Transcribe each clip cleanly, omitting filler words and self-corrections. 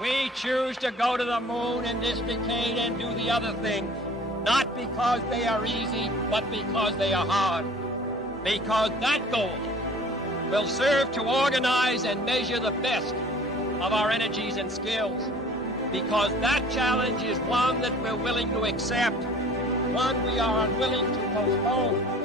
We choose to go to the moon in this decade and do the other things, not because they are easy, but because they are hard. Because that goal will serve to organize and measure the best of our energies and skills. Because that challenge is one that we're willing to accept, one we are unwilling to postpone.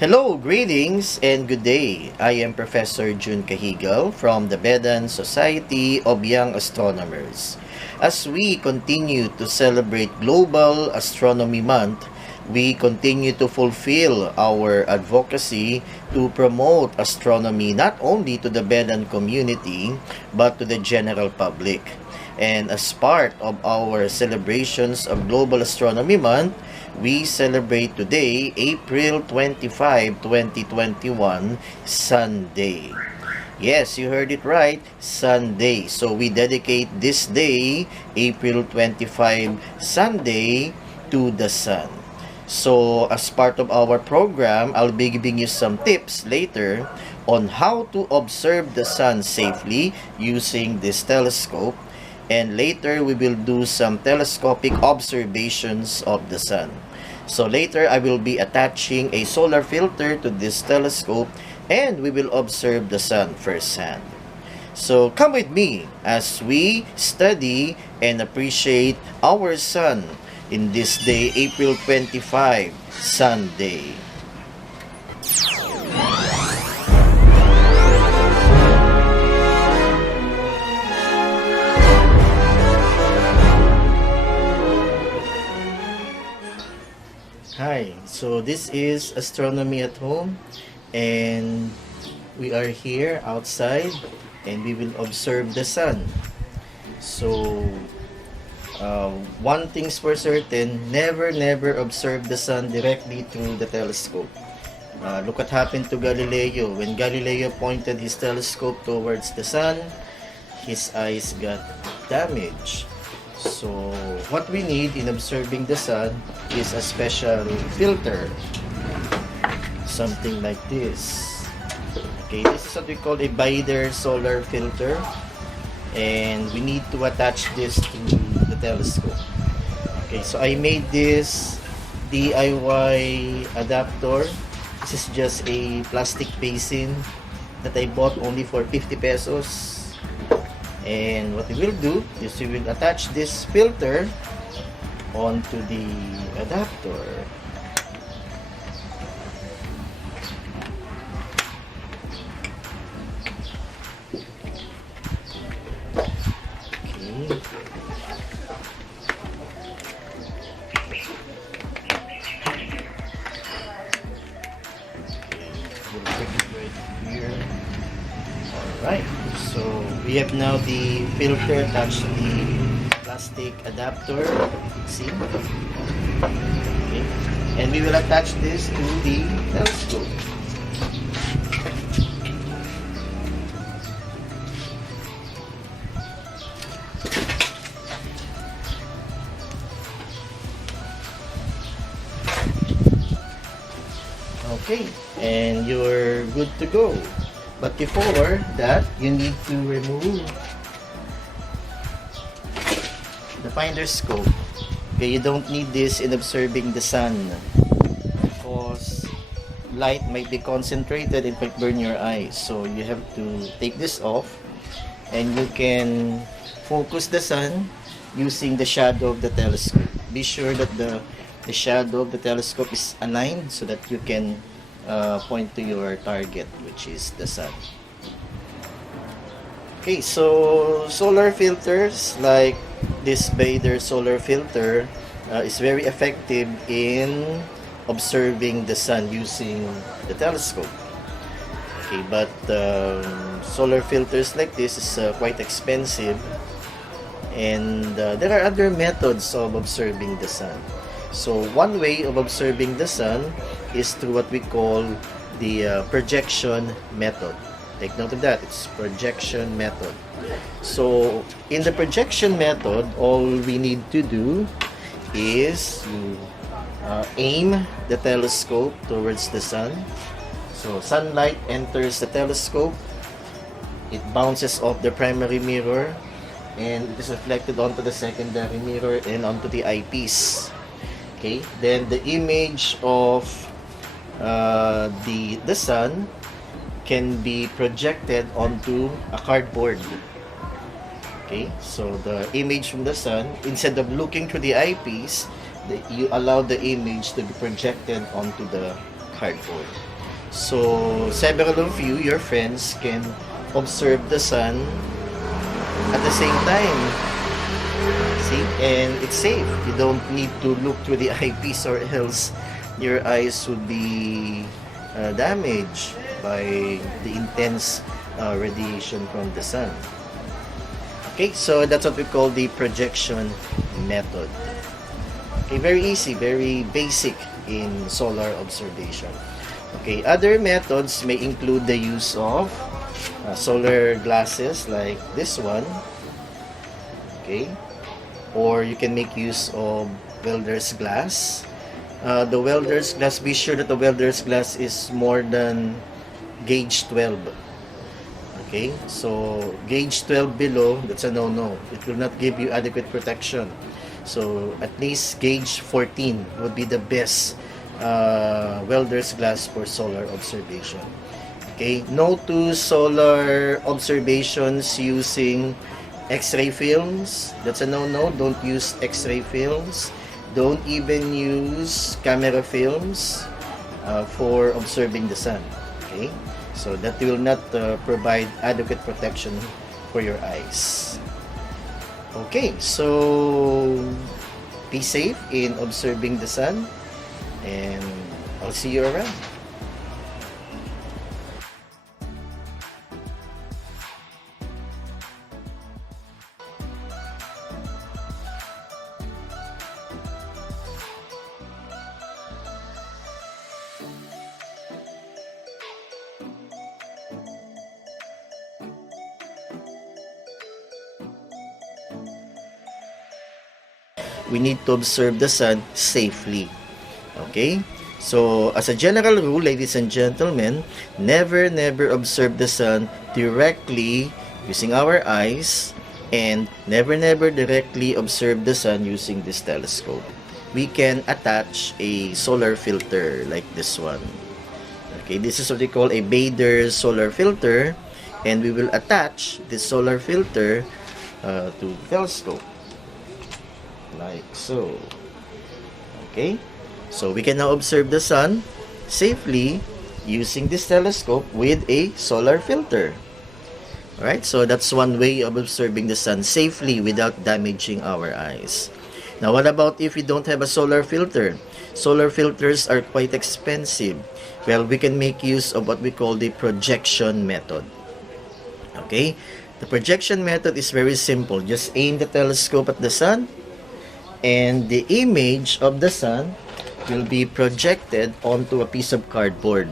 Hello, greetings, and good day. I am Professor Jun Cajigal from the Vedan Society of Young Astronomers. As we continue to celebrate Global Astronomy Month, we continue to fulfill our advocacy to promote astronomy not only to the Vedan community, but to the general public. And as part of our celebrations of Global Astronomy Month, we celebrate today, April 25, 2021, Sunday. Yes, you heard it right, Sunday. So we dedicate this day, April 25, Sunday, to the sun. So as part of our program, I'll be giving you some tips later on how to observe the sun safely using this telescope. And later, we will do some telescopic observations of the sun. So later, I will be attaching a solar filter to this telescope and we will observe the sun firsthand. So come with me as we study and appreciate our sun in this day, April 25, Sunday. Hi, so this is Astronomy at Home and we are here outside and we will observe the sun. So one thing's for certain, never observe the sun directly through the telescope. Look what happened to Galileo. When Galileo pointed his telescope towards the sun, his eyes got damaged. So what we need in observing the sun is a special filter, something like this. Okay, this is what we call a Bider solar filter, and we need to attach this to the telescope. Okay, so I made this DIY adapter. This is just a plastic basin that I bought only for 50 pesos. And what we will do is we will attach this filter onto the adapter. Put it right here. Alright, so we have now the filter attached to the plastic adapter. See? Okay. And we will attach this to the telescope. Okay, and you're good to go. But before that, you need to remove the finder scope. Okay, you don't need this in observing the sun because light might be concentrated and might burn your eyes. So you have to take this off and you can focus the sun using the shadow of the telescope. Be sure that the shadow of the telescope is aligned so that you can point to your target, which is the sun. Okay, so solar filters like this Bader solar filter is very effective in observing the sun using the telescope. Okay, but solar filters like this is quite expensive, and there are other methods of observing the sun. So one way of observing the sun is through what we call the projection method. Take note of that, it's projection method. So in the projection method, all we need to do is aim the telescope towards the sun. So sunlight enters the telescope, it bounces off the primary mirror, and it is reflected onto the secondary mirror and onto the eyepiece. Okay, then the image of the sun can be projected onto a cardboard. Okay, so the image from the sun, instead of looking through the eyepiece, you allow the image to be projected onto the cardboard. So several of you, your friends, can observe the sun at the same time. See, and it's safe. You don't need to look through the eyepiece or else your eyes would be damaged by the intense radiation from the sun. Okay, so that's what we call the projection method. Okay, very easy, very basic in solar observation. Okay, other methods may include the use of solar glasses like this one. Okay, or you can make use of welder's glass. The welder's glass, be sure that the welder's glass is more than gauge 12. Okay, so gauge 12 below, that's a no-no. It will not give you adequate protection. So at least gauge 14 would be the best welder's glass for solar observation. Okay, no to solar observations using X-ray films. That's a no-no. Don't use X-ray films. Don't even use camera films for observing the sun. Okay, so that will not provide adequate protection for your eyes. Okay, so be safe in observing the sun, and I'll see you around. We need to observe the sun safely. Okay? So, as a general rule, ladies and gentlemen, never observe the sun directly using our eyes, and never directly observe the sun using this telescope. We can attach a solar filter like this one. Okay, this is what we call a Bader solar filter, and we will attach this solar filter to the telescope. Like so. Okay, so we can now observe the sun safely using this telescope with a solar filter. Alright, so that's one way of observing the sun safely without damaging our eyes. Now, what about if we don't have a solar filter? solar filters are quite expensive. Well, we can make use of what we call the projection method. Okay? The projection method is very simple. Just aim the telescope at the sun, and the image of the sun will be projected onto a piece of cardboard.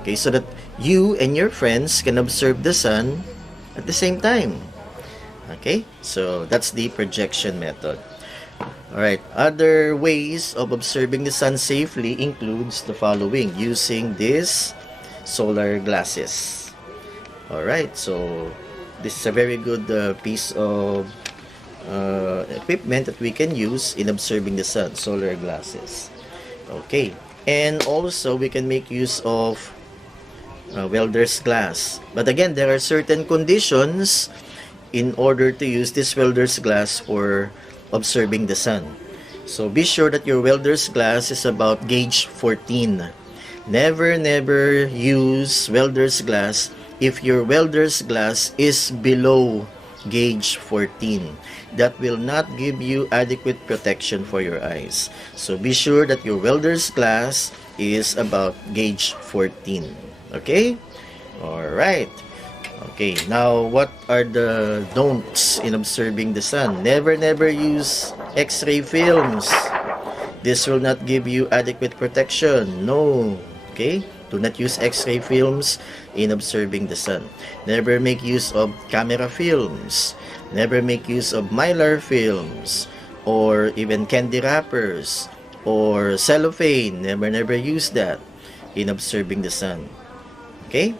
Okay, so that you and your friends can observe the sun at the same time. Okay, so that's the projection method. Alright, other ways of observing the sun safely includes the following: using these solar glasses. Alright, so this is a very good piece of equipment that we can use in observing the sun, solar glasses. Okay, and also we can make use of welder's glass. But again, there are certain conditions in order to use this welder's glass for observing the sun. So be sure that your welder's glass is about gauge 14. Never use welder's glass if your welder's glass is below gauge 14. That will not give you adequate protection for your eyes. So be sure that your welder's glass is about gauge 14. Okay? Alright. Okay, now what are the don'ts in observing the sun? Never use X-ray films. This will not give you adequate protection. No. Okay? Do not use X-ray films in observing the sun. Never make use of camera films. Never make use of mylar films, or even candy wrappers, or cellophane. Never use that in observing the sun. Okay?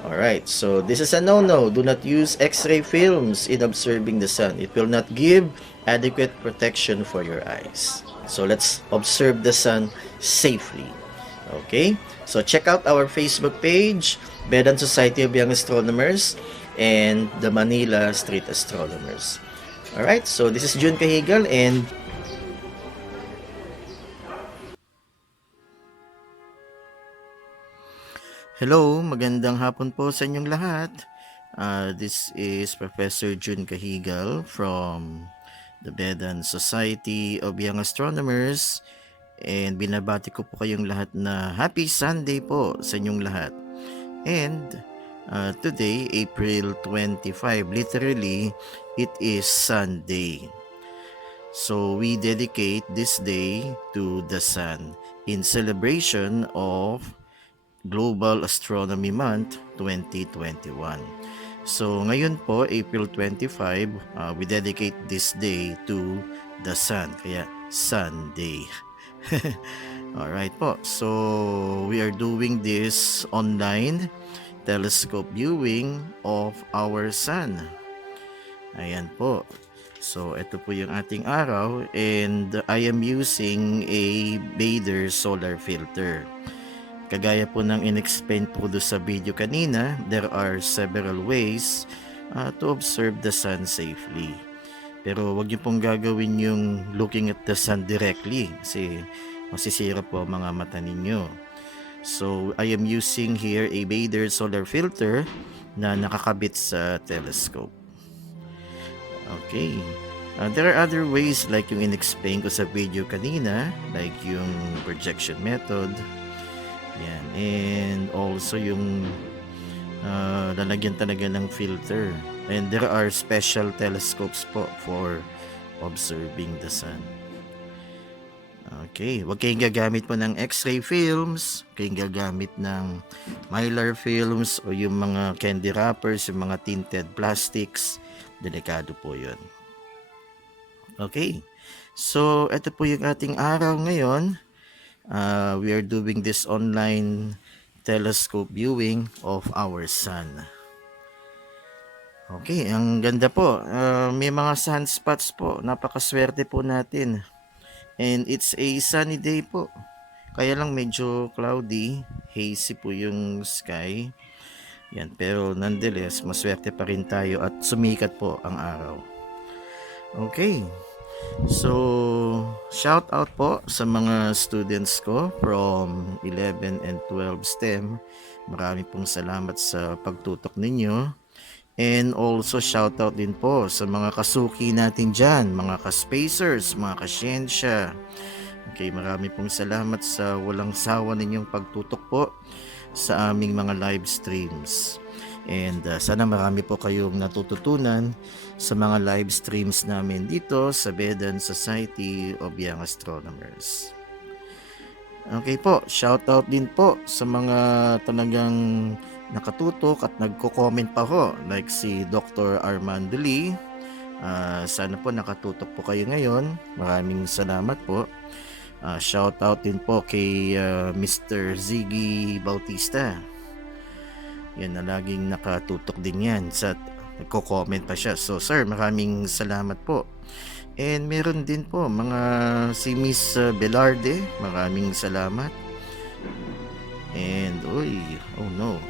Alright, so this is a no-no. Do not use X-ray films in observing the sun. It will not give adequate protection for your eyes. So let's observe the sun safely. Okay? So check out our Facebook page, Vedan Society of Young Astronomers, and the Manila Street Astronomers. Alright, so this is June Cajigal, and hello, magandang hapon po sa inyong lahat. This is Professor June Cajigal from the Vedan Society of Young Astronomers, and binabati ko po kayong lahat na Happy Sunday po sa inyong lahat. And today, April 25, literally, it is Sunday. So we dedicate this day to the sun in celebration of Global Astronomy Month 2021. So ngayon po, April 25, we dedicate this day to the sun. Kaya Sunday. Alright po. So we are doing this online telescope viewing of our sun. Ayan po. So ito po yung ating araw, and I am using a Bader solar filter. Kagaya po ng in-explain po doon sa video kanina, there are several ways to observe the sun safely. Pero wag niyo pong gagawin yung looking at the sun directly kasi masisira po ang mga mata ninyo. So I am using here a Bader solar filter na nakakabit sa telescope. Okay. There are other ways like yung in-explain ko sa video kanina, like yung projection method. Yan. And also yung lalagyan talaga ng filter. And there are special telescopes po for observing the sun. Okay, huwag kayong gagamit po ng X-ray films, kayong gagamit ng mylar films o yung mga candy wrappers, yung mga tinted plastics. Delikado po yun. Okay, so ito po yung ating araw ngayon. We are doing this online telescope viewing of our sun. Okay, ang ganda po. May mga sunspots po. Napakaswerte po natin. And it's a sunny day po. Kaya lang medyo cloudy, hazy po yung sky. Yan, pero nonetheless, maswerte pa rin tayo at sumikat po ang araw. Okay. So, shout out po sa mga students ko from 11 and 12 STEM. Marami pong salamat sa pagtutok ninyo. And also shout out din po sa mga kasuki natin dyan, mga ka-spacers, mga ka-sciensya, Okay, marami pong salamat sa walang sawa ninyong pagtutok po sa aming mga live streams. And sana marami po kayong natututunan sa mga live streams namin dito sa Vedan Society of Young Astronomers. Okay po, shoutout din po sa mga talagang nakatutok at nagko-comment pa ho, like si Dr. Armando Lee. Sana po nakatutok po kayo ngayon. Maraming salamat po. Shoutout din po kay Mr. Ziggy Bautista. Yan na laging nakatutok din yan sa nagko-comment pa siya. So sir, maraming salamat po. And meron din po mga si Miss Belarde, maraming salamat. And oh no,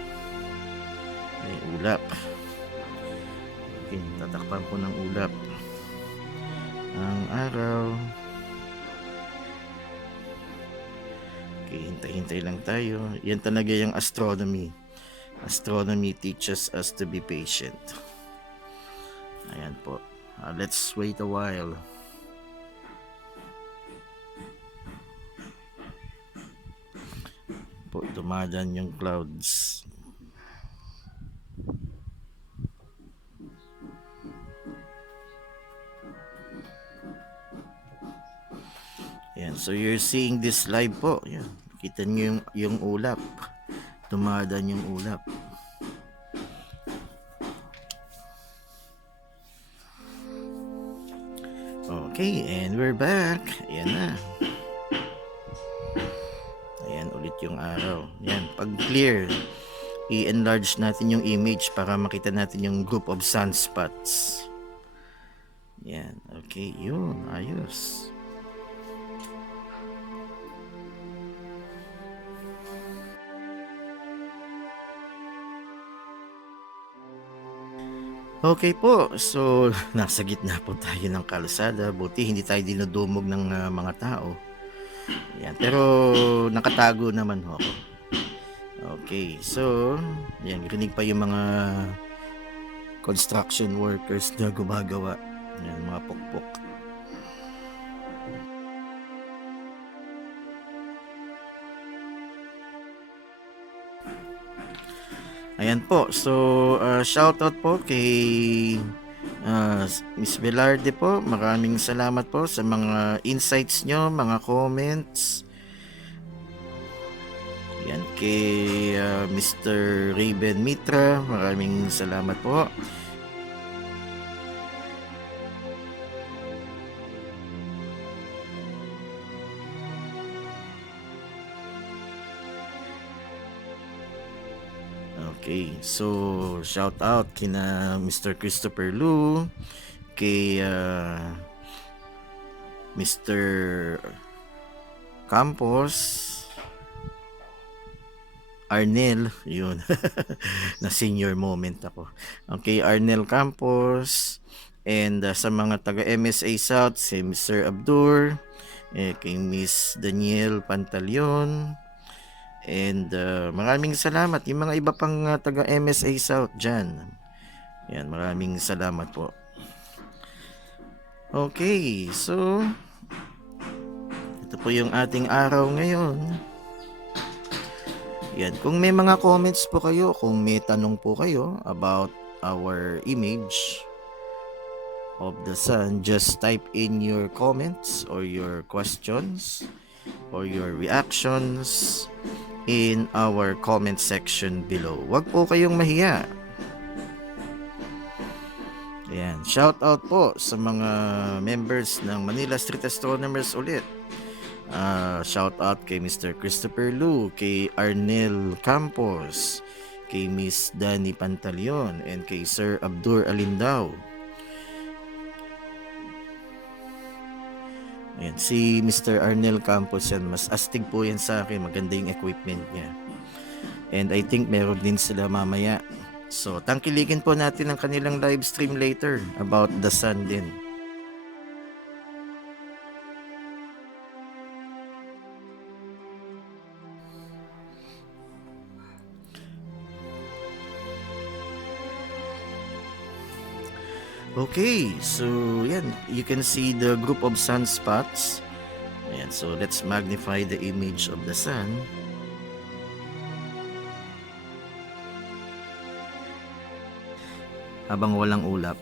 may ulap. Okay, tatakpan po ng ulap ang araw. Okay, hintay-hintay lang tayo. Yan talaga yung astronomy. Astronomy teaches us to be patient. Ayan po. Let's wait a while. Po, dumadan yung clouds. Ayan, so you're seeing this live po. Ayan, kita nyo yung ulap. Dumadan yung ulap. Okay, and we're back. Ayan na. Ayan ulit yung araw. Ayan, pag clear, i-enlarge natin yung image para makita natin yung group of sunspots. Ayan, okay, yun, ayos. Okay po, so nasa gitna po tayo ng kalsada. Buti hindi tayo dinudumog ng mga tao. Yan, pero nakatago naman ho ako. Okay, so yan, rinig pa yung mga construction workers na gumagawa. Yan, mga pukpok. Ayan po, so shoutout po kay Miss Velarde po. Maraming salamat po sa mga insights nyo, mga comments. Yan kay Mr. Raven Mitra. Maraming salamat po. Okay, so shout out kina Mr. Christopher Lu, kay Mr. Campos, Arnel, yun. Na senior moment ako. Okay, Arnel Campos, and sa mga taga MSA South, si Mr. Abdur, kay Miss Daniel Pantaleon, and maraming salamat yung mga iba pang taga MSA South dyan. Yan, maraming salamat po. Okay, so ito po yung ating araw ngayon. Yan, kung may mga comments po kayo, kung may tanong po kayo about our image of the sun, just type in your comments or your questions or your reactions in our comment section below. Huwag po kayong mahiya. Ayan, shout out po sa mga members ng Manila Street Astronomers ulit. Shout out kay Mr. Christopher Lu, kay Arnel Campos, kay Miss Dani Pantaleon, and kay Sir Abdur Alindao. Ayan, si Mr. Arnel Campos yan, mas astig po yan sa akin, maganda yung equipment niya. And I think meron din sila mamaya. So, tangkilikin po natin ang kanilang live stream later about the sun din. Okay, so yan, you can see the group of sunspots. Ayan, so let's magnify the image of the sun. Habang walang ulap.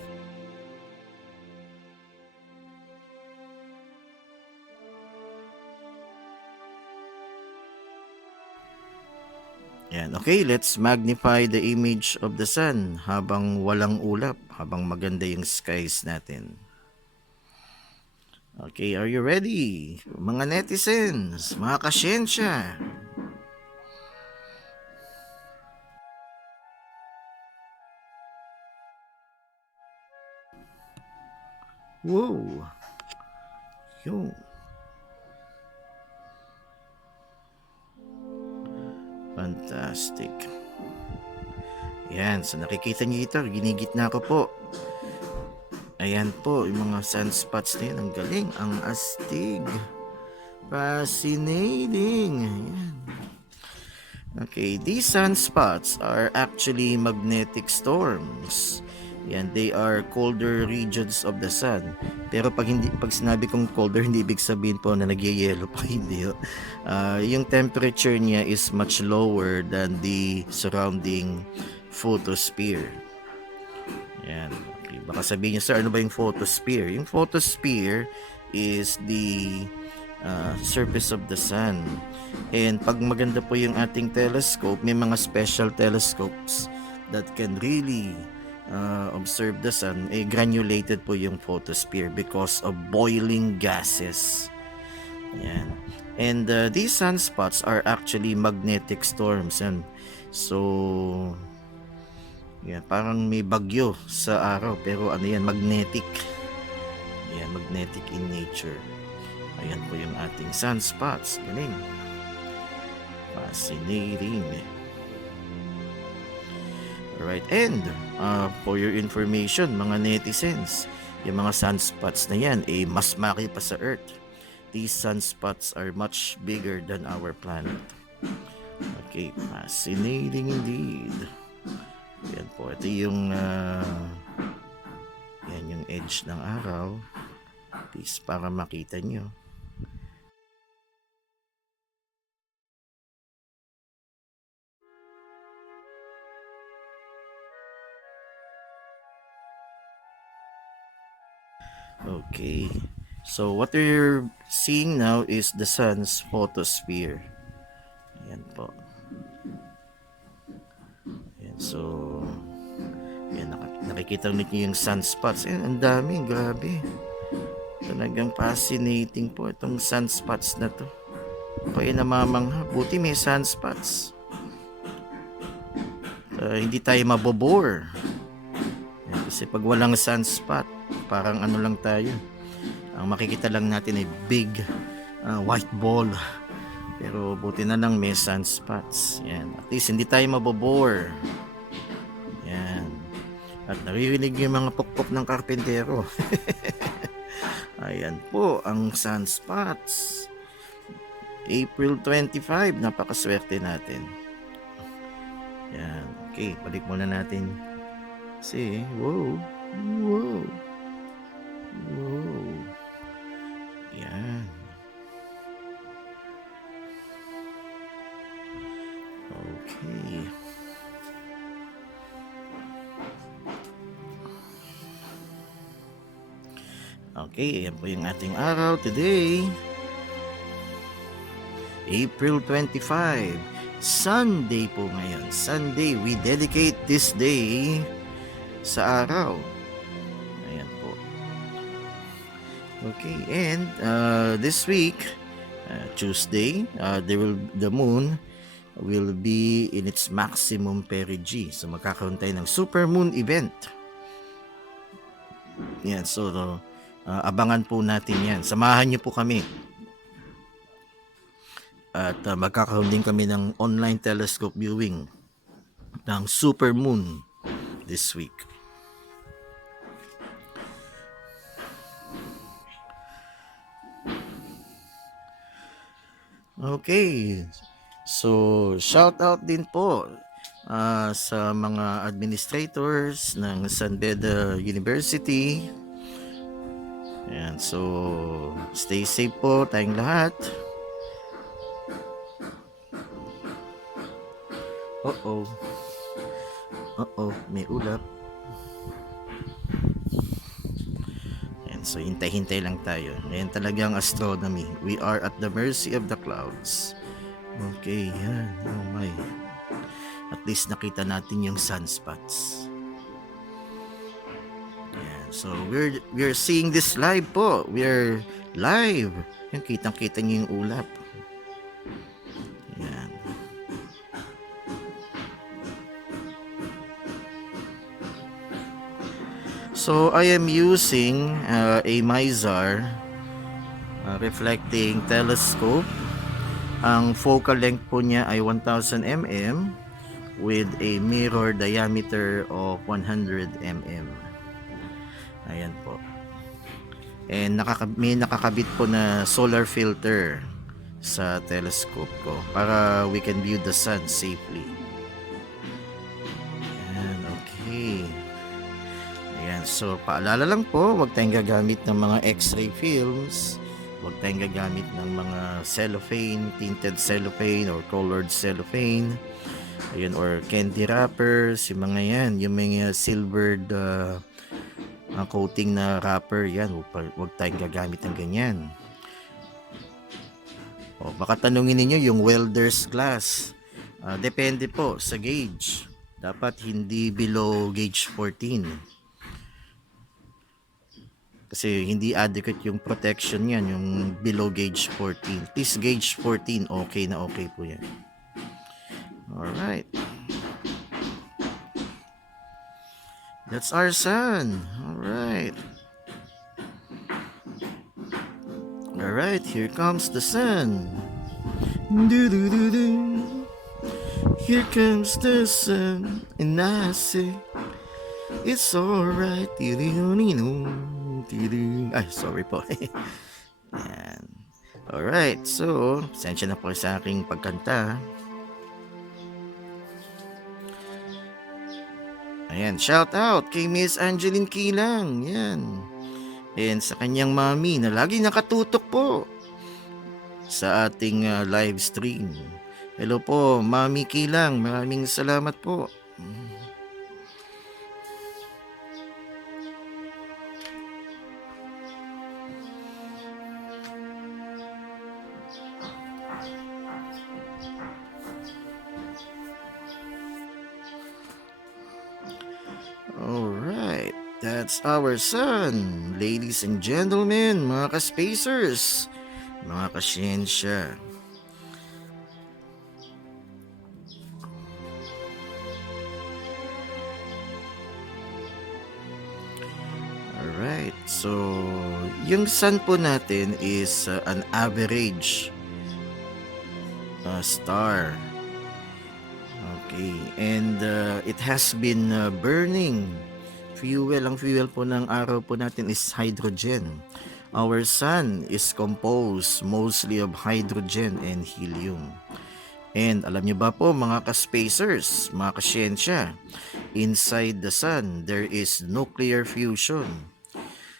Ayan, okay, let's magnify the image of the sun habang walang ulap, habang maganda yung skies natin. Okay, are you ready? Mga netizens, mga kasyensya. Whoa. Yo. Fantastic. Ayan, so nakikita niyo ito, ginigitna ko po. Ayan po, yung mga sunspots na yan, ang galing, ang astig. Fascinating. Ayan. Okay, these sunspots are actually magnetic storms. Yan, they are colder regions of the sun. Pero pag sinabi kong colder, hindi ibig sabihin po na nagyayelo pa, hindi. Yung temperature niya is much lower than the surrounding photosphere. Yan. Okay, baka sabihin niyo, sir, ano ba yung photosphere? Yung photosphere is the surface of the sun. And pag maganda po yung ating telescope, may mga special telescopes that can really observe the sun. Granulated po yung photosphere because of boiling gases. Yan. And these sunspots are actually magnetic storms. Yan. So, yan, parang may bagyo sa araw, pero ano yan, magnetic. Yan, magnetic in nature. Ayan po yung ating sunspots. Galing. Fascinating. Alright, and for your information, mga netizens, yung mga sunspots na yan, mas maki pa sa Earth. These sunspots are much bigger than our planet. Okay, fascinating indeed. Yan po, ito yung yan yung edge ng araw. Please, para makita nyo. Okay, so what we're seeing now is the sun's photosphere. Ayan po. Ayan, so ayan, nakikita ulit nyo yung sunspots. Ayan, ang dami, grabe. Talagang fascinating po itong sunspots na to. Ako ay namamangha, buti may sunspots. Hindi tayo mabobore. Ayan, kasi pag walang sunspot, parang ano lang tayo, ang makikita lang natin ay big white ball. Pero buti na lang may sunspots. Yan, at least hindi tayo mabobore. Yan, at naririnig yung mga pukpok ng karpentero. Ayan po ang sunspots. April 25, napakaswerte natin. Yan, okay, balik muna natin. See, whoa. Whoa. Whoa. Yan. Okay. Okay, yan po yung ating araw today. April 25. Sunday po ngayon. Sunday, we dedicate this day sa araw. Ayan po. Okay, and this week, Tuesday, the moon will be in its maximum perigee. So magkakaroon tayo ng super moon event. Yan, so abangan po natin yan. Samahan niyo po kami. At magkakaroon din kami ng online telescope viewing ng super moon this week. Okay, so shout out din po sa mga administrators ng San Beda University Ayan, so stay safe po tayong lahat. Uh-oh. May ulap. Ayan, so hintay-hintay lang tayo. Ayan talagang astronomy. We are at the mercy of the clouds. Okay, yan. Oh my. At least nakita natin yung sunspots. Ayan, so we're seeing this live po. We're live. Yan, kitang-kita niyo yung ulap. Ayan. So I am using a Mizar reflecting telescope. Ang focal length po niya ay 1000 mm with a mirror diameter of 100 mm. Ayan po. And may nakakabit po na solar filter sa telescope ko para we can view the sun safely. Ayan, okay. Ayan, so paalala lang po, huwag tayong gagamit ng mga x-ray films, huwag tayong gagamit ng mga cellophane, tinted cellophane or colored cellophane, ayun, or candy wrappers, yung mga yan, yung mga silvered coating na wrapper, yan, huwag tayong gagamit ng ganyan. O, baka tanungin niyo yung welder's glass, depende po sa gauge, dapat hindi below gauge 14. Kasi hindi adequate yung protection yan, yung below gauge 14. At least gauge 14, okay na okay po yan. Alright. That's our sun. Alright. Alright, here comes the sun. Do-do-do-do. Here comes the sun. And I say, it's alright. Ay, sorry po. Ayan. Alright, so, pasensya na po sa aking pagkanta. Ayan, shout out kay Miss Angeline Kilang. Yan. And sa kanyang mami na lagi nakatutok po sa ating live stream. Hello po, Mami Kilang. Maraming salamat po. Alright, that's our sun, ladies and gentlemen, mga ka-spacers, mga ka-siyensya. Alright, so yung sun po natin is an average star. Okay, and it has been burning fuel. Ang fuel po ng araw po natin is hydrogen. Our sun is composed mostly of hydrogen and helium. And alam niyo ba po mga ka-spacers, mga ka-siyensya, inside the sun there is nuclear fusion.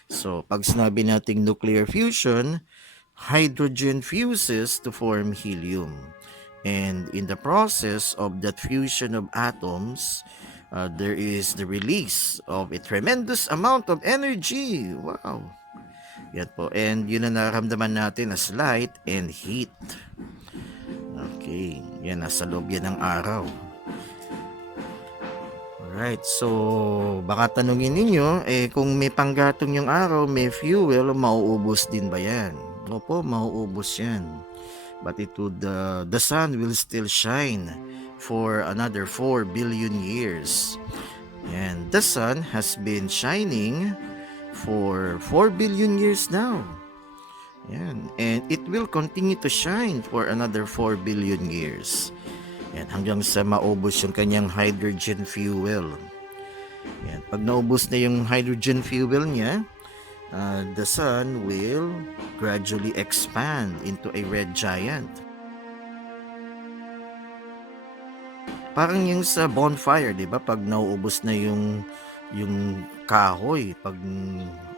So pag sinabi nating nuclear fusion, hydrogen fuses to form helium. And in the process of that fusion of atoms, there is the release of a tremendous amount of energy. Wow! Yan po. And yun na nararamdaman natin as light and heat. Okay. Yan, nasa loob yan ng araw. Alright. So, baka tanungin ninyo, kung may panggatong yung araw, may fuel, mauubos din ba yan? Opo, mauubos yan. But the sun will still shine for another 4 billion years. And the sun has been shining for 4 billion years now. Yan. And it will continue to shine for another 4 billion years. Yan. Hanggang sa maubos yung kanyang hydrogen fuel. Yan. Pag naubos na yung hydrogen fuel niya, the sun will gradually expand into a red giant. Parang yung sa bonfire, 'di ba? Pag nauubos na yung kahoy, pag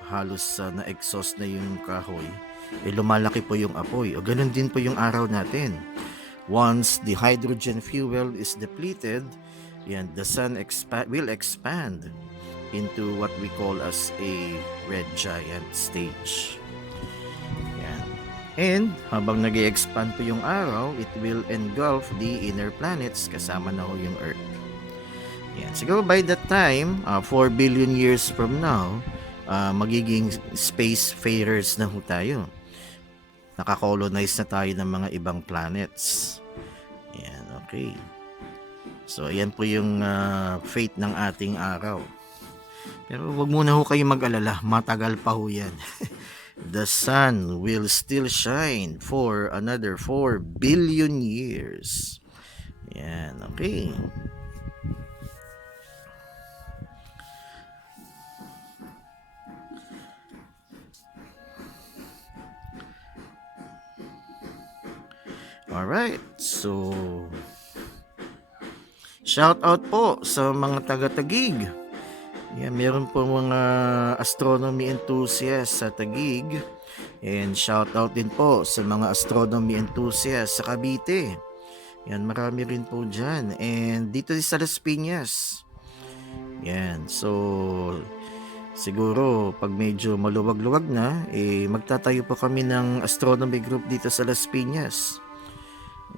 halos na-exhaust na yung kahoy, lumalaki po yung apoy. O ganun din po yung araw natin. Once the hydrogen fuel is depleted, yan, the sun will expand into what we call as a red giant stage. Yan. And habang nag-expand po yung araw, it will engulf the inner planets kasama na ho yung Earth. Yan. Siguro by that time, 4 billion years from now, magiging spacefarers na ho tayo. Nakakolonize na tayo ng mga ibang planets. Yan, okay. So, ayan po yung fate ng ating araw. Pero wag muna ho kayo mag-alala, matagal pa ho yan. The sun will still shine for another 4 billion years. Yan, okay. Alright, so shout out po sa mga taga-Taguig. Yeah, meron po mga astronomy enthusiasts sa Taguig. And shout out din po sa mga astronomy enthusiasts sa Cavite. Yan, marami rin po dyan. And dito sa Las Piñas. Yan, so siguro pag medyo maluwag-luwag na, magtatayo po kami ng astronomy group dito sa Las Piñas.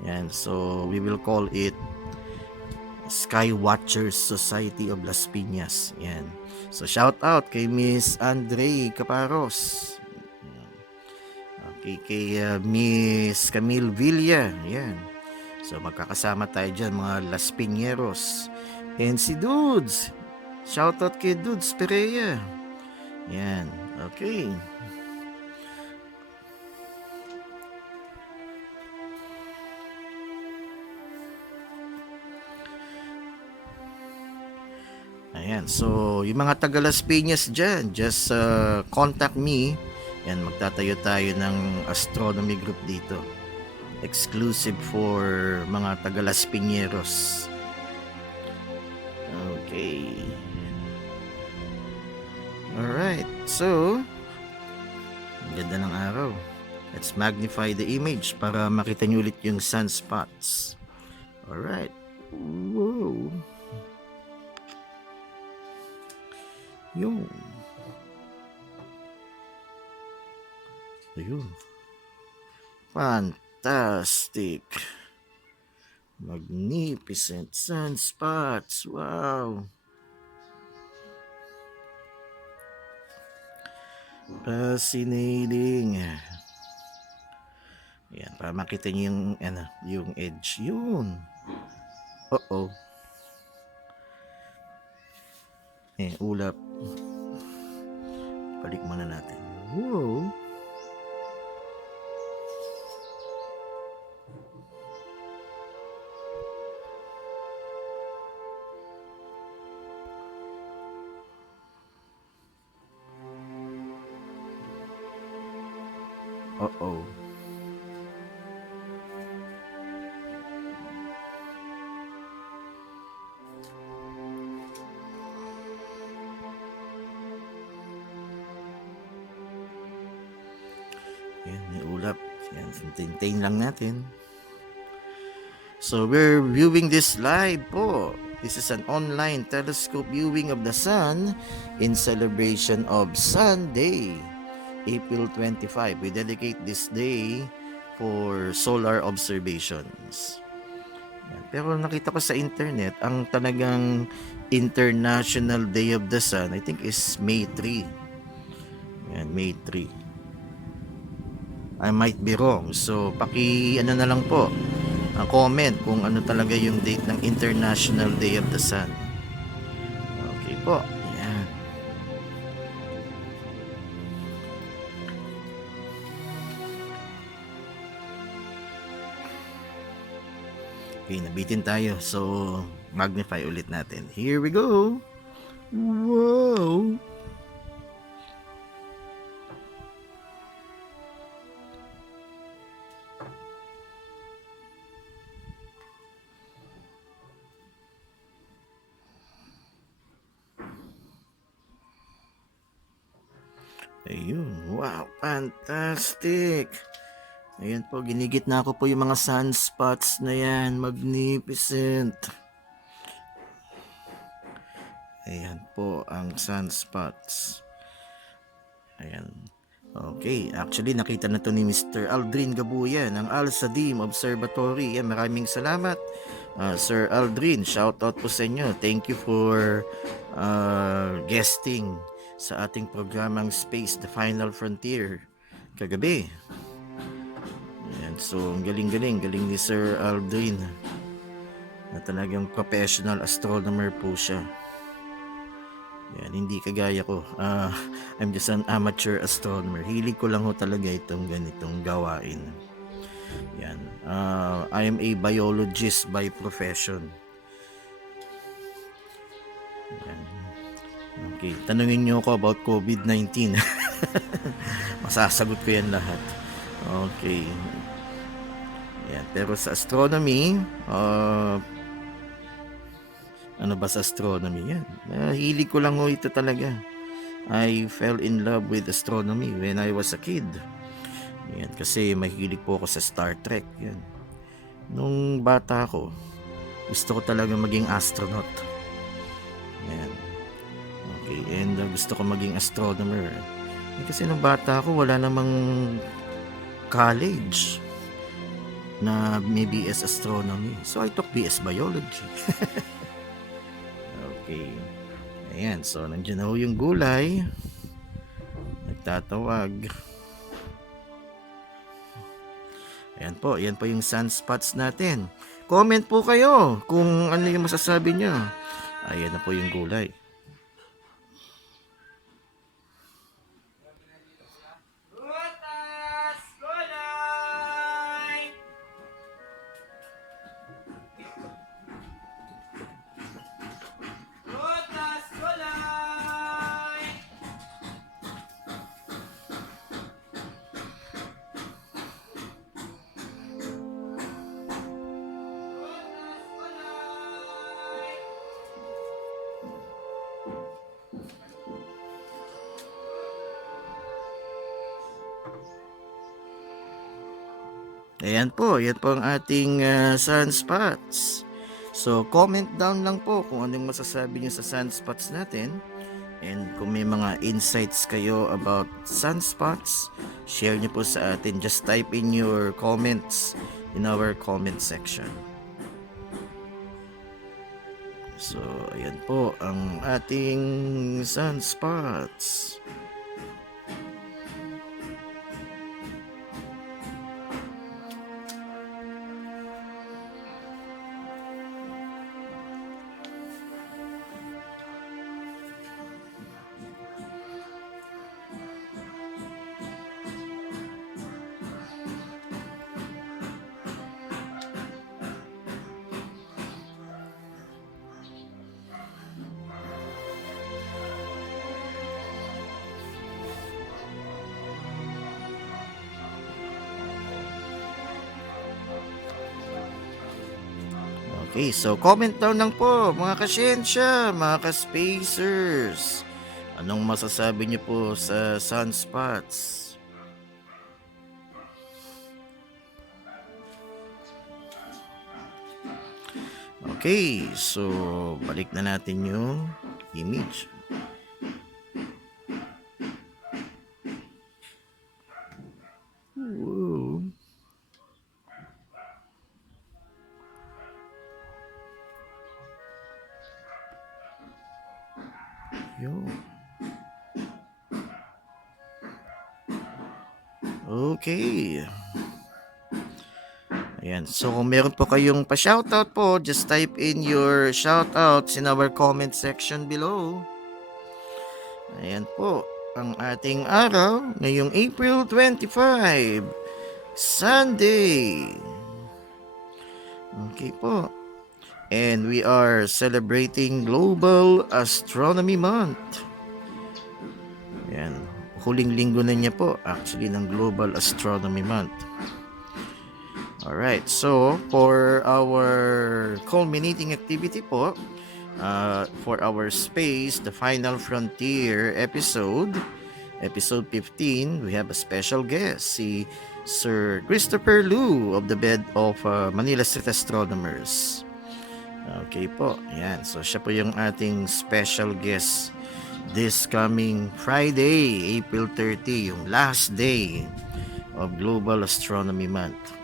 Yan, so we will call it Sky Watchers Society of Las Piñas. Yan. So shout out kay Miss Andre Caparos. Okay, kay Miss Camille Villa. Yan. So magkakasama tayo dyan mga Las Piñeros. And si Dudes. Shout out kay Dudes Pereira. Yan. Okay. Ayan, so yung mga taga Las Piñas dyan, just contact me. Yan, magtatayo tayo ng astronomy group dito. Exclusive for mga taga Las Piñeros. Okay. Alright, so ganda ng araw. Let's magnify the image para makita nyo ulit yung sunspots. Alright. Whoa. Yun. Ayun. Fantastic. Magnificent sunspots. Wow. Fascinating. Ayan, para makita niyo yung edge. Yun. Uh-oh. Ulap. Balik muna natin. Whoa. Uh-oh. Yan, may ulap. Yan, tintain lang natin. So, we're viewing this live po. This is an online telescope viewing of the sun in celebration of Sunday, April 25. We dedicate this day for solar observations. Yan. Pero nakita ko sa internet, ang talagang International Day of the Sun, I think is May 3. Yan, May 3. I might be wrong. So, na lang po, comment kung ano talaga yung date ng International Day of the Sun. Okay po. Yan. Okay, nabitin tayo. So, magnify ulit natin. Here we go. Wow! Ayun. Wow, fantastic. Ayan po, ginigit na ako po yung mga sunspots na yan. Magnificent. Ayan po ang sunspots. Ayan. Okay, actually nakita na to ni Mr. Aldrin Gabuyan ng Al Sadim Observatory. Yan, maraming salamat. Sir Aldrin, shout out po sa inyo. Thank you for guesting sa ating programang Space, The Final Frontier kagabi. Ayan, so galing ni Sir Aldrin na talagang professional astronomer po siya. Yan, hindi kagaya ko. I'm just an amateur astronomer. Hilig ko lang ho talaga itong ganitong gawain. Yan. I am a biologist by profession. Yan. Okay, tanungin niyo ako about COVID-19. Masasagot ko yan lahat. Okay. Yan, pero sa astronomy, ano ba sa astronomy yan? Hilig ko lang ho ito talaga. I fell in love with astronomy when I was a kid. Yan, kasi mahilig po ako sa Star Trek. Yan. Nung bata ako, gusto ko talaga maging astronaut. Yan. Okay, and gusto ko maging astronomer. Kasi nung bata ako, wala namang college na may BS astronomy. So I took BS biology. Okay. Ayan, so nandiyan na ho yung gulay. Nagtatawag. Ayan po, yan po yung sunspots natin. Comment po kayo kung ano yung masasabi nyo. Ayan na po yung gulay. Ayan po, yan po ang ating sunspots. So, comment down lang po kung anong masasabi niyo sa sunspots natin. And kung may mga insights kayo about sunspots, share niyo po sa atin. Just type in your comments in our comment section. So, ayan po ang ating sunspots. Okay, so comment down lang po mga kasyensya, mga ka-spacers. Anong masasabi niyo po sa sunspots? Okay, so balik na natin yung image. Whoa. Okay. Ayan. So, kung meron po kayong pa-shoutout po, just type in your shoutouts in our comment section below. Ayan po. Ang ating araw ngayong April 25, Sunday. Okay po. And we are celebrating Global Astronomy Month. Ayan. Huling linggo na niya po actually ng Global Astronomy Month. Alright, so for our culminating activity po, for our Space, The Final Frontier episode, episode 15, we have a special guest, si Sir Christopher Lu of the Bed of Manila Street Astronomers. Okay po, yan. So siya po yung ating special guest this coming Friday, April 30, yung last day of Global Astronomy Month.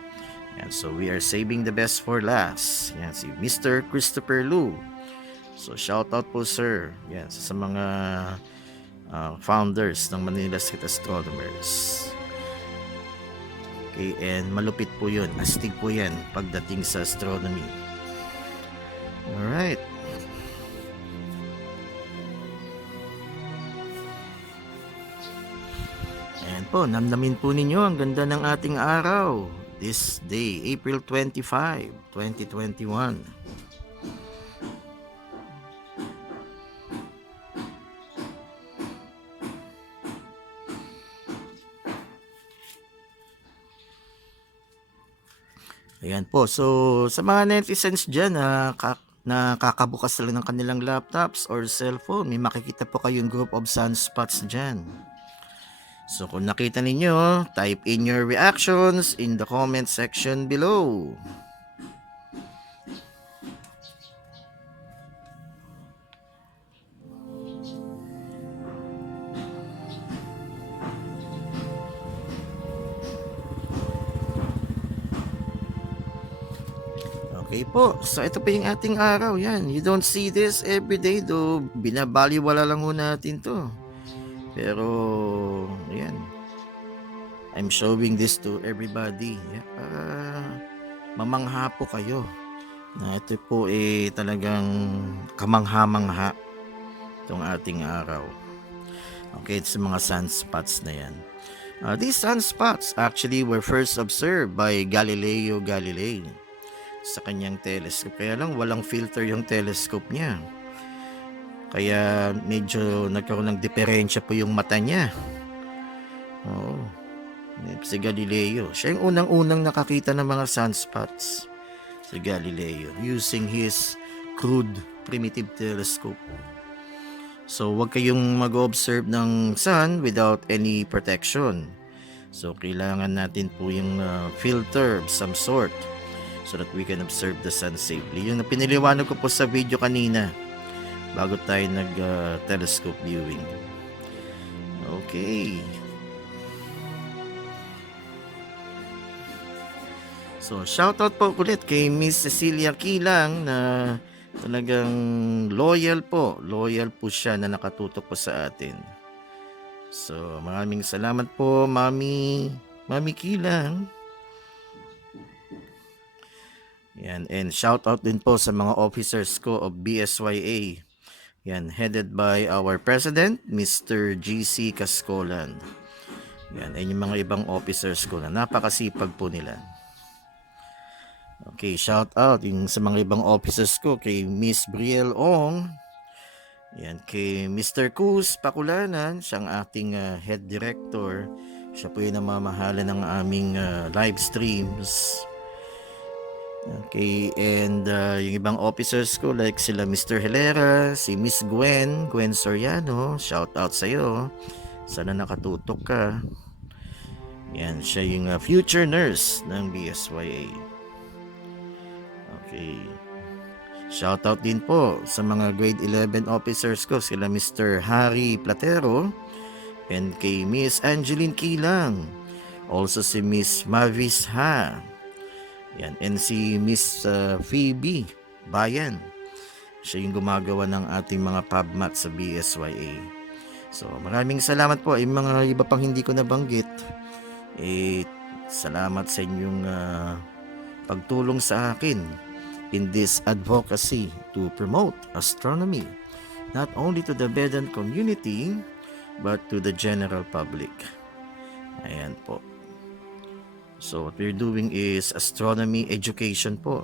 Yan, so we are saving the best for last. Yan, si Mr. Christopher Lu. So shout out po sir, yan, sa mga founders ng Manila Street Astronomers. Okay, and malupit po yun, astig po yan pagdating sa astronomy. Alright. Ayan po, namnamin po ninyo ang ganda ng ating araw this day, April 25, 2021. Ayan po, so sa mga netizens dyan na kakabukas lang ng kanilang laptops or cellphone, may makikita po kayong group of sunspots dyan. So kung nakita ninyo, type in your reactions in the comment section below. Okay po, so ito pa yung ating araw, yan. You don't see this every day though, binabaliwala lang ho natin to. Pero, yan. I'm showing this to everybody. Para mamangha po kayo. Na ito po talagang kamangha-mangha itong ating araw. Okay, it's mga sunspots na yan. These sunspots actually were first observed by Galileo Galilei sa kanyang telescope. Kaya lang walang filter yung telescope niya. Kaya medyo nagkaroon ng diferensya po yung mata niya. Oo. Si Galileo. Siya yung unang-unang nakakita ng mga sunspots. Si Galileo. Using his crude primitive telescope. So, wag kayong mag-observe ng sun without any protection. So, kailangan natin po yung filter of some sort so that we can observe the sun safely. Yung piniliwanag ko po sa video kanina bago tayo nag-telescope viewing. Okay. So, shoutout po ulit kay Miss Cecilia Kilang na talagang loyal po. Loyal po siya na nakatutok po sa atin. So, maraming salamat po, Mami Kilang. Yan, and shout out din po sa mga officers ko of BSYA. Yan, headed by our president, Mr. GC Cascolan. Yan, and yung mga ibang officers ko na napakasipag po nila. Okay, shout out yung sa mga ibang officers ko kay Miss Brielle Ong. Yan, kay Mr. Kuz Pakulanan, siyang ating head director. Siya po yung namamahala ng aming live streams. Okay, and yung ibang officers ko like sila Mr. Helera, si Miss Gwen Soriano, shout out sa iyo. Sana nakatutok ka. Yan, siya yung future nurse ng BSYA. Okay. Shout out din po sa mga grade 11 officers ko, sila Mr. Harry Platero and kay Miss Angeline Kilang. Also si Miss Mavis Ha. Yan, and si Miss Phoebe Bayan. Siya yung gumagawa ng ating mga PubMat sa BSYA. So, maraming salamat po. Yung mga iba pang hindi ko nabanggit, salamat sa inyong pagtulong sa akin in this advocacy to promote astronomy, not only to the Vedan community, but to the general public. Ayan po. So, what we're doing is astronomy education po.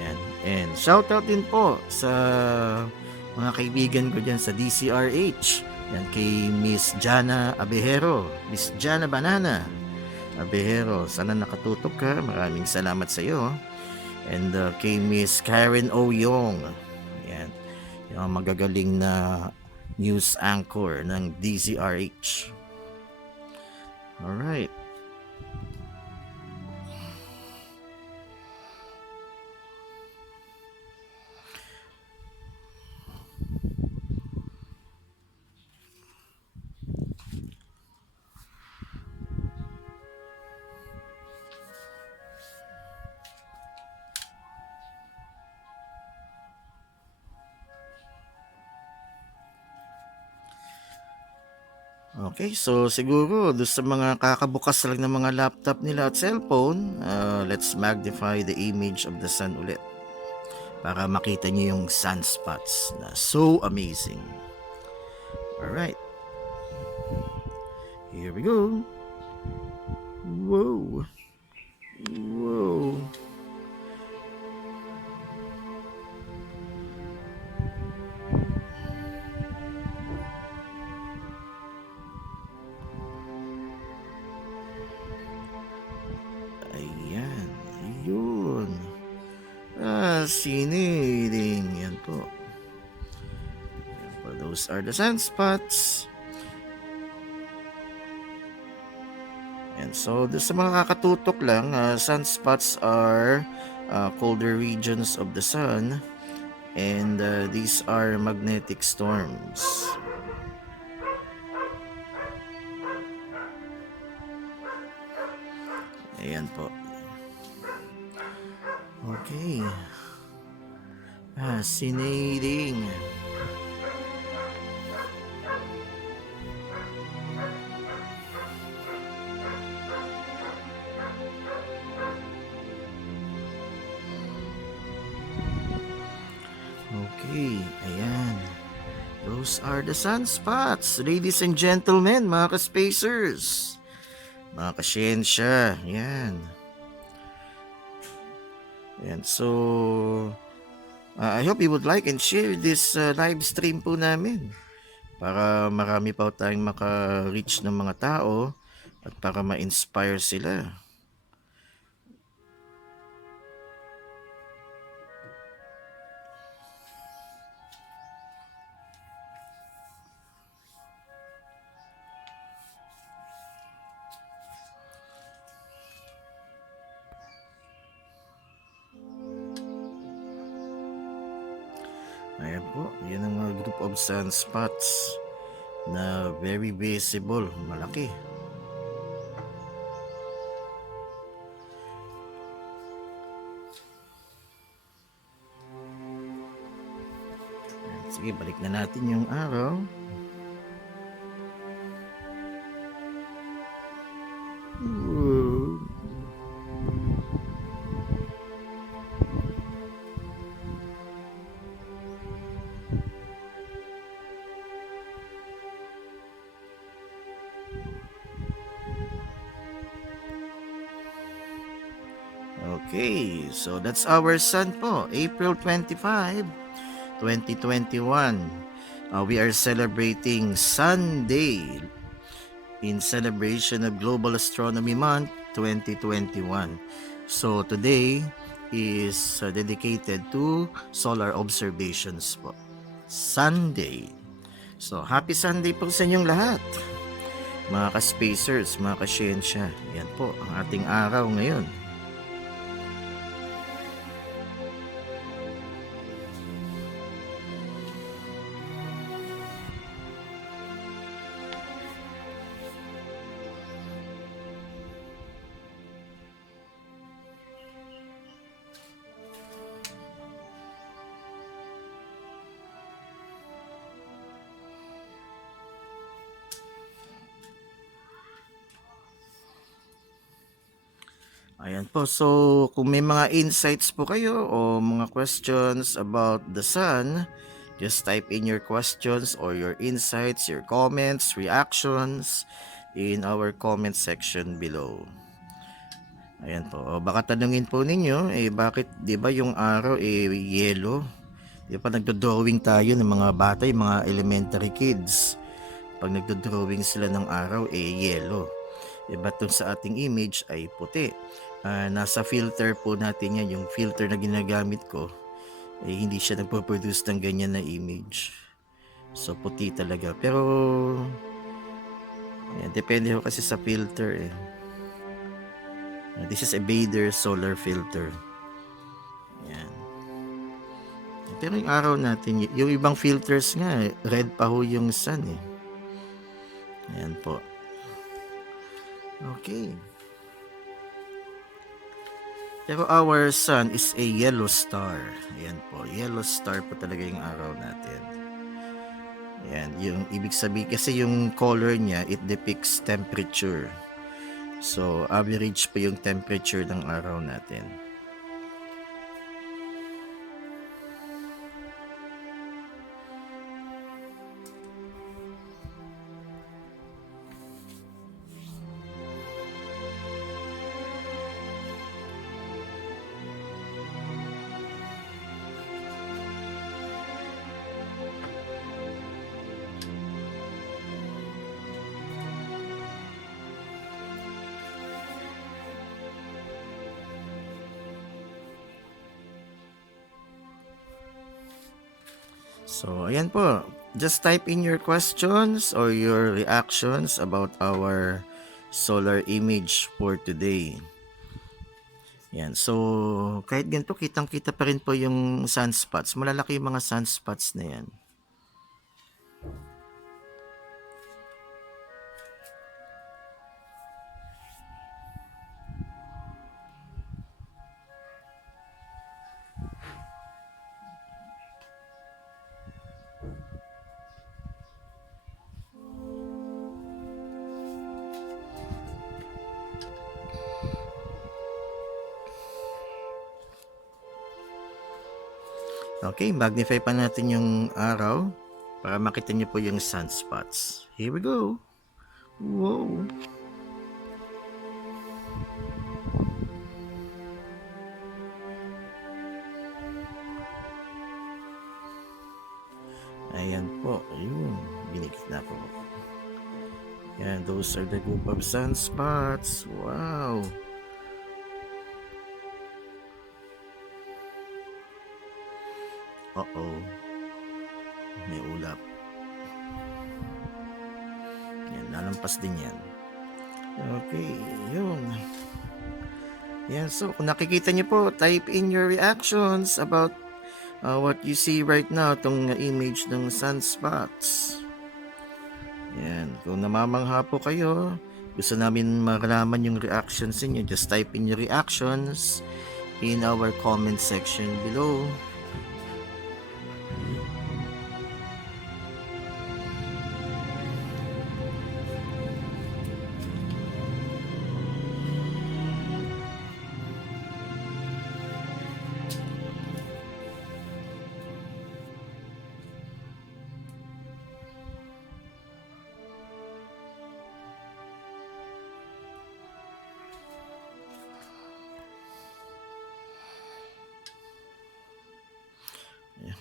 Yan. And shout out din po sa mga kaibigan ko dyan sa DCRH. Yan, kay Miss Jana Abejero, Miss Jana Banana Abejero. Sana nakatutok ka. Maraming salamat sa iyo. And kay Miss Karen Oyong. Yan. Yung magagaling na news anchor ng DZRH. Alright. Okay, so siguro doon sa mga kakabukas lang ng mga laptop nila at cellphone, let's magnify the image of the sun ulit para makita niyo yung sunspots na so amazing. Alright, here we go. Whoa. Whoa. Ayan, yun. Siniling. Yan po. Yan po. Those are the sunspots. And so, sa mga kakatutok lang, sunspots are colder regions of the sun, and these are magnetic storms. Ayan po. Okay. Fascinating. Okay, ayan. Those are the sunspots, ladies and gentlemen, mga ka-spacers, mga ka-siyensya, ayan. And so, I hope you would like and share this live stream po namin para marami pa tayong maka-reach ng mga tao at para ma-inspire sila. Ayan po, yan ang mga group of sunspots na very visible, malaki. Ayan, sige, balik na natin yung araw. Whoa. Okay, so that's our sun po, April 25, 2021. We are celebrating Sunday in celebration of Global Astronomy Month 2021. So today is dedicated to solar observations po. Sunday. So happy Sunday po sa inyong lahat. Mga ka-spacers, mga ka-siyensya. Yan po ang ating araw ngayon. Ayan po, so kung may mga insights po kayo o mga questions about the sun, just type in your questions or your insights, your comments, reactions in our comment section below. Ayan po, o baka tanungin po ninyo, bakit 'di ba yung araw yellow? 'Di ba nagdo-drawing tayo ng mga bata, yung mga elementary kids. Pag nagdo-drawing sila ng araw yellow. Diba sa ating image ay puti. Nasa filter po natin yan, yung filter na ginagamit ko hindi siya nagpo-produce ng ganyan na image. So, puti talaga. Pero, ayan, depende ho kasi sa filter eh. This is a Bader solar filter. Ayan. Pero yung araw natin, yung ibang filters nga, red pa ho yung sun eh. Ayan po. Okay. Pero our sun is a yellow star. Ayan po. Yellow star po talaga yung araw natin. Ayan. Yung ibig sabihin, kasi yung color niya, it depicts temperature. So, average po yung temperature ng araw natin. So, ayan po. Just type in your questions or your reactions about our solar image for today. Yan. So, kahit ganito, kitang-kita pa rin po yung sunspots. Malalaki yung mga sunspots na yan. Okay, magnify pa natin yung araw para makita niyo po yung sunspots. Here we go. Wow. Ayan po. Ayun. Binikit na po. Ayan, those are the group of sunspots. Wow. Uh-oh. May ulap. Yan, nalampas din yan. Okay, yun. Yan, so kung nakikita niyo po, type in your reactions about what you see right now, itong image ng sunspots. Yan, kung namamangha po kayo, gusto namin malaman yung reactions niyo, just type in your reactions in our comment section below.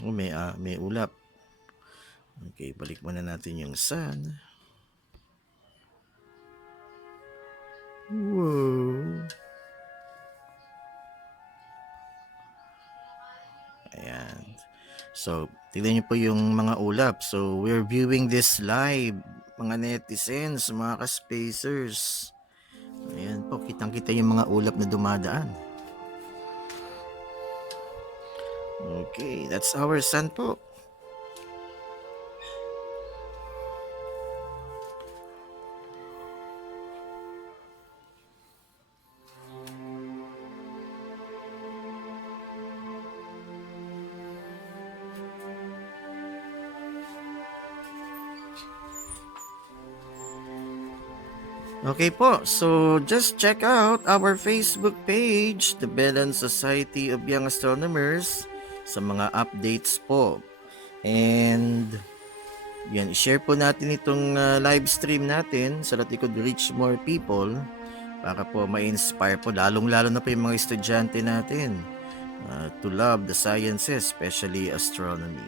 Oh, may ulap. Okay, balik muna natin yung sun. Wow. Ayan. So, tignan niyo po yung mga ulap. So, we're viewing this live, mga netizens, mga ka-spacers. Ayan po, kitang-kita yung mga ulap na dumadaan. Okay, that's our sun po. Okay po, so just check out our Facebook page, The Bedan Society of Young Astronomers, sa mga updates po. And yan, share po natin itong live stream natin so that we could reach more people para po ma-inspire po, lalong-lalo na po yung mga estudyante natin to love the sciences, especially astronomy.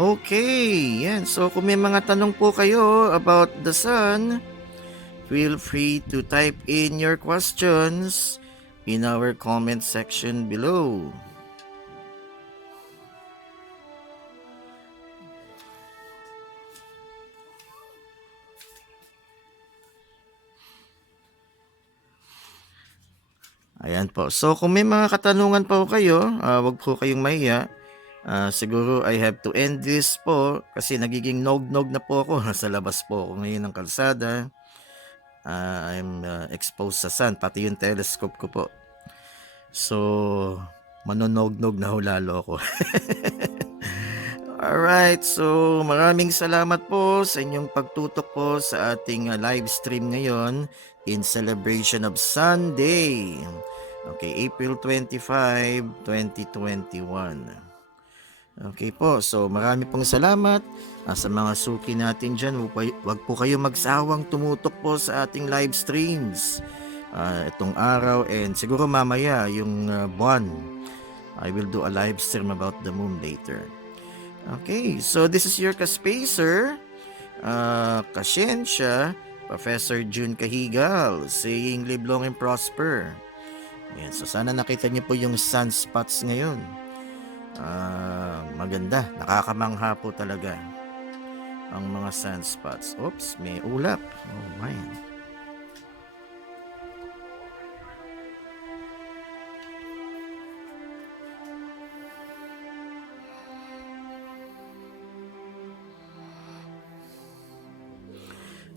Okay, yan. So kung may mga tanong po kayo about the sun, feel free to type in your questions in our comment section below. Ayan po. So kung may mga katanungan po kayo, wag po kayong mahiya. Siguro I have to end this po kasi nagiging nog-nog na po ako. Sa labas po ako ngayon ng kalsada. I'm exposed sa sun, pati yung telescope ko po. So, manonog-nog na ho lalo ako. Alright, so maraming salamat po sa inyong pagtutok po sa ating live stream ngayon in celebration of Sunday. Okay, April 25, 2021. Okay po, so marami pong salamat sa mga suki natin dyan. Huwag po kayo magsawang tumutok po sa ating live streams itong araw and siguro mamaya yung buwan. I will do a live stream about the moon later. Okay, so this is your kaspacer, kasyensya, Professor June Cajigal, saying live long and prosper. Ayan, so sana nakita niyo po yung sunspots ngayon. Maganda, nakakamangha po talaga ang mga sunspots. Oops, may ulap. Oh man.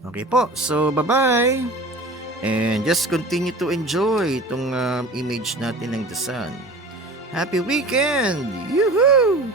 Okay po, so bye-bye. And just continue to enjoy itong image natin ng the sun. Happy weekend! Yoo-hoo!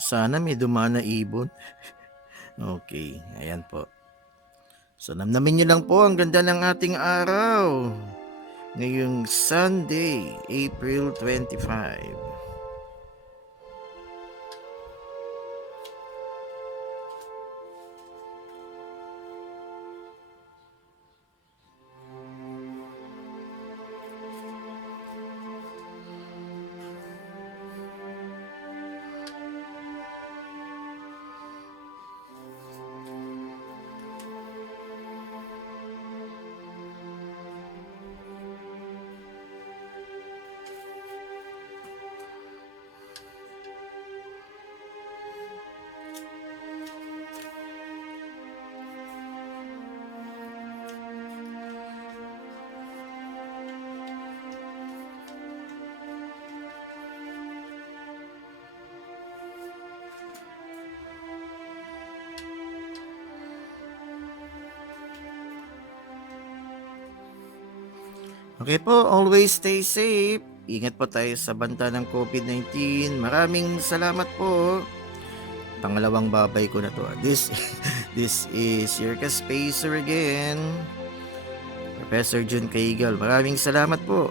Sana may dumaan na ibon. Okay, ayan po. So namnamin nyo lang po ang ganda ng ating araw. Ngayong Sunday, April 25. Okay po, always stay safe. Ingat po tayo sa banta ng COVID-19. Maraming salamat po. Pangalawang babay ko na to. This is your kaspacer again. Professor June Cajigal. Maraming salamat po.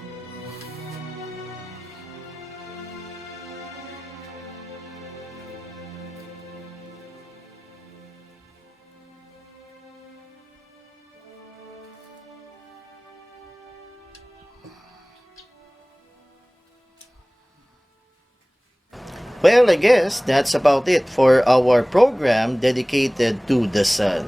Well, I guess that's about it for our program dedicated to the sun.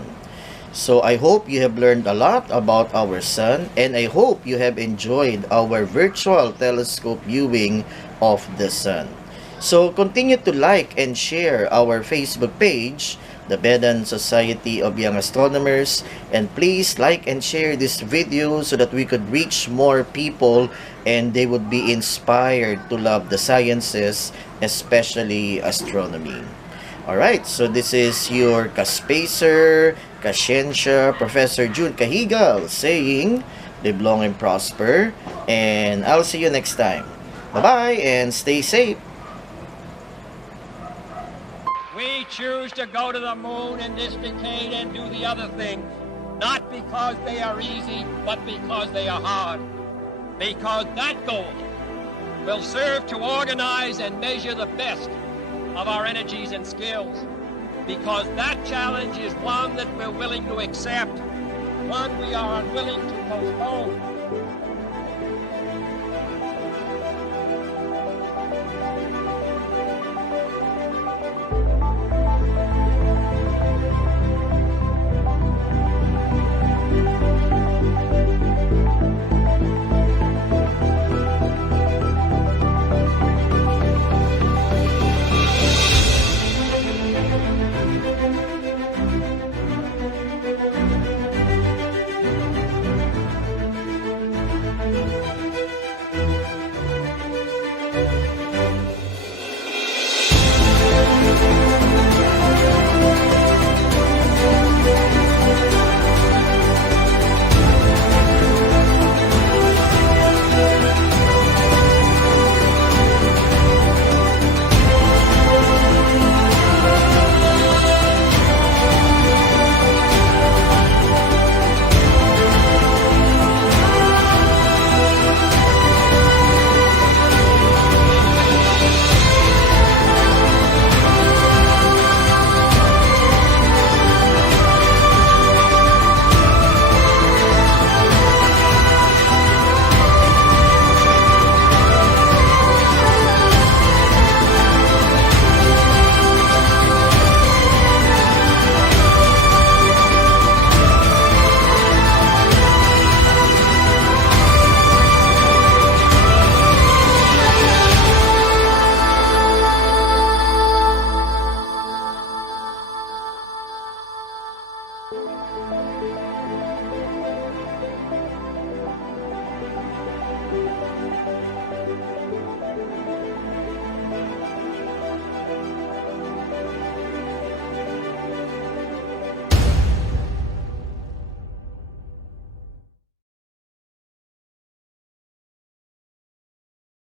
So I hope you have learned a lot about our sun and I hope you have enjoyed our virtual telescope viewing of the sun. So continue to like and share our Facebook page, the Vedan Society of Young Astronomers, and please like and share this video so that we could reach more people and they would be inspired to love the sciences, especially astronomy. Alright, so this is your Kaspacer, Kasyensya, Professor June Cajigal saying, live long and prosper, and I'll see you next time. Bye-bye and stay safe. We choose to go to the moon in this decade and do the other things, not because they are easy, but because they are hard. Because that goal will serve to organize and measure the best of our energies and skills. Because that challenge is one that we're willing to accept, one we are unwilling to postpone.